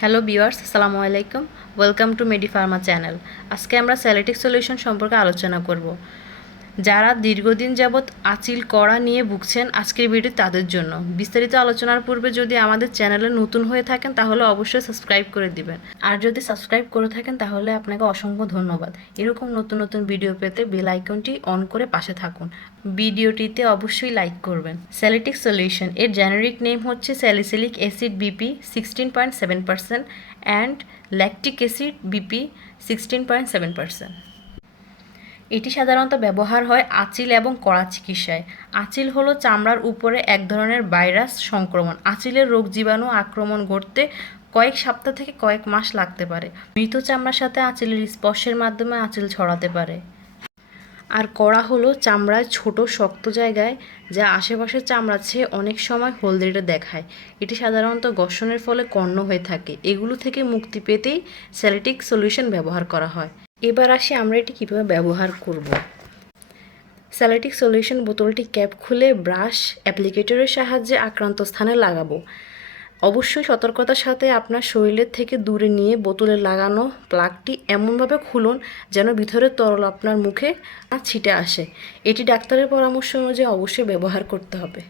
Hello viewers আসসালামু আলাইকুম। Welcome to medi pharma channel. আজকে আমরা স্যালিটিক সলিউশন সম্পর্কে আলোচনা করব। যারা দীর্ঘদিন যাবৎ আচিল করা নিয়ে ভুগছেন আজকের ভিডিও তাদের জন্য। বিস্তারিত আলোচনার পূর্বে যদি আমাদের চ্যানেলে নতুন হয়ে থাকেন, তাহলে অবশ্যই সাবস্ক্রাইব করে দিবেন। আর যদি সাবস্ক্রাইব করে থাকেন, তাহলে আপনাকে অসংখ্য ধন্যবাদ। এরকম নতুন নতুন ভিডিও পেতে বেল আইকনটি অন করে পাশে থাকুন। ভিডিওটিতে অবশ্যই লাইক করবেন। স্যালিটিক সলিউশন এর জেনারিক নেম হচ্ছে salicylic acid BP sixteen point seven percent and lactic acid BP sixteen point seven percent এটি সাধারণত ব্যবহার হয় আঁচিল এবং কড়া চিকিৎসায়। আঁচিল হলো চামড়ার উপরে এক ধরনের ভাইরাস সংক্রমণ। আঁচিলের রোগ জীবাণু আক্রমণ ঘটতে কয়েক সপ্তাহ থেকে কয়েক মাস লাগতে পারে। মৃত চামড়ার সাথে আঁচিলের স্পর্শের মাধ্যমে আঁচিল ছড়াতে পারে। আর কড়া হলো চামড়ায় ছোট শক্ত জায়গায়, যা আশেপাশের চামড়া চেয়ে অনেক সময় হলদেটে দেখায়। এটি সাধারণত ঘর্ষণের ফলে কর্ণ হয়ে থাকে। এগুলো থেকে মুক্তি পেতেই স্যালিটিক সলিউশন ব্যবহার করা হয়। এবার আসি আমরা এটি কীভাবে ব্যবহার করব। স্যালিটিক সলিউশন বোতলটি ক্যাপ খুলে ব্রাশ অ্যাপ্লিকেটরের সাহায্যে আক্রান্ত স্থানে লাগাবো। অবশ্যই সতর্কতার সাথে আপনার শরীরের থেকে দূরে নিয়ে বোতলে লাগানো প্লাগটি এমনভাবে খুলুন যেন ভিতরের তরল আপনার মুখে ছিটে আসে। এটি ডাক্তারের পরামর্শ অনুযায়ী অবশ্যই ব্যবহার করতে হবে।